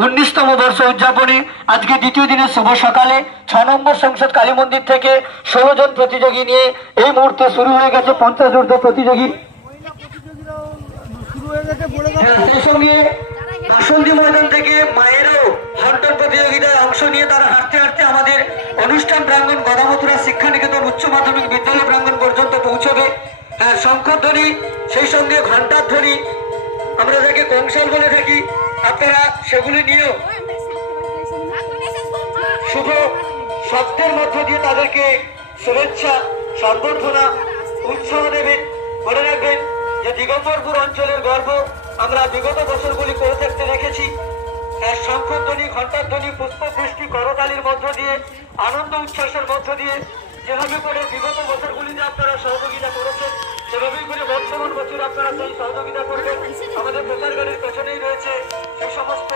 19তম বর্ষ উদযাপনে আজকে দ্বিতীয় দিনের শুভ সকালে 6 নম্বর সংসদ কালী মন্দির থেকে 16 জন প্রতিযোগী নিয়ে এই মুহূর্তে শুরু হয়ে গেছে 50 ঊর্ধ্ব প্রতিযোগী। সেই সঙ্গে বাসন্তী ময়দান থেকে মায়েরও হন্টন প্রতিযোগিতায় অংশ নিয়ে তারা হাঁটতে হাঁটতে আমাদের অনুষ্ঠান প্রাঙ্গণ গদামথুরা শিক্ষা নিকেতন উচ্চ মাধ্যমিক বিদ্যালয় প্রাঙ্গণ পর্যন্ত পৌঁছবে। শঙ্খধ্বনি সেই সঙ্গে ঘণ্টার ধ্বনি, আমরা যাকে কংসাল বলে থাকি, আপনারা সেগুলি নিয়েও শুভ শব্দের মধ্য দিয়ে তাদেরকে শুভেচ্ছা সম্বর্ধনা উৎসাহ দেবেন। মনে রাখবেন যে দিগম্বরপুর অঞ্চলের গর্ব আমরা বিগত বছরগুলি করে থাকতে দেখেছি। শঙ্খধ্বনি, ঘণ্টাধ্বনি, পুষ্পবৃষ্টি, করতালির মধ্য দিয়ে, আনন্দ উচ্ছ্বাসের মধ্য দিয়ে যেভাবে করে বিগত বছরগুলিতে আপনারা সহযোগিতা করেছেন, সেভাবেই করে বর্তমান বছর আপনারা সেই সহযোগিতা করবেন। আমাদের প্রচার গাড়ির পেছনেই রয়েছে সেই সমস্ত